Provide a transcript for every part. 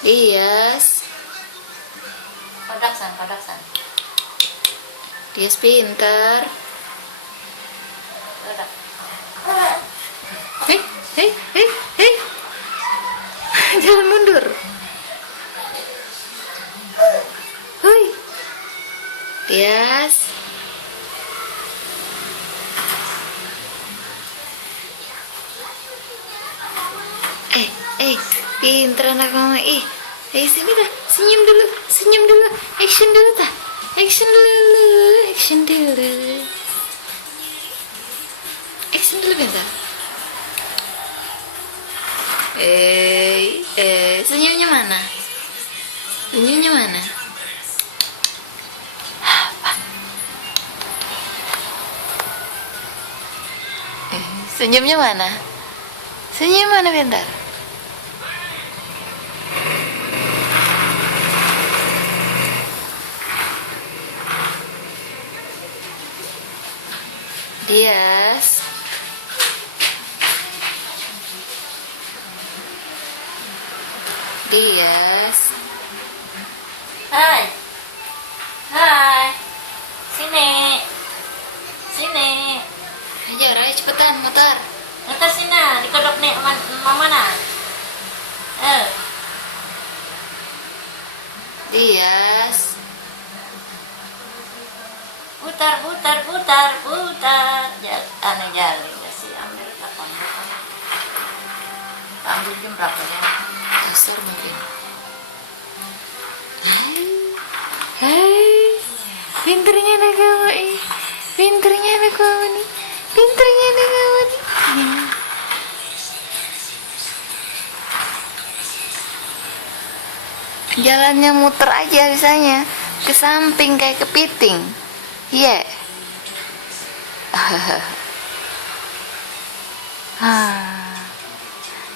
Dias. Kodaksan, kodaksan. Dias pintar. Kodak. Hei, hei, hei, hei. Jangan mundur. Hui. Dias. Pintar anak mama. Sini dah. Senyum dulu, senyum dulu. Action dulu tah. Action dulu, action dulu. Action dulu bentar. Senyumnya mana? Senyumnya mana? Senyumnya mana? Senyum mana bentar? Dias. Dias. Hai. Hai. Sini. Sini. Ayo, Rai, cepetan muter. Atas sini, dikodok nih mama nah. Dias. Putar, putar, putar, putar. Anu jali sih ambil kapan? Ambil jam berapa ya? Dasar mungkin. Hai. Pinternya anak kamu ih. Pinternya anak kamu nih. Pinternya anak kamu nih. Jalannya muter aja bisanya. Ke samping kayak kepiting. Iya.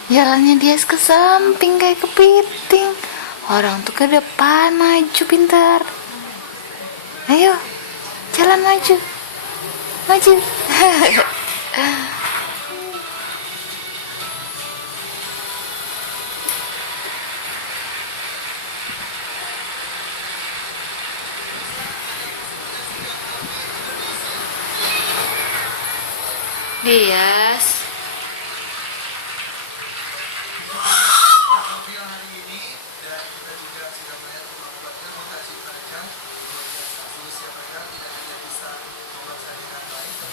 Jalannya dia ke samping kayak kepiting. Orang tuh ke depan maju pintar. Ayo, jalan maju, maju. Dias.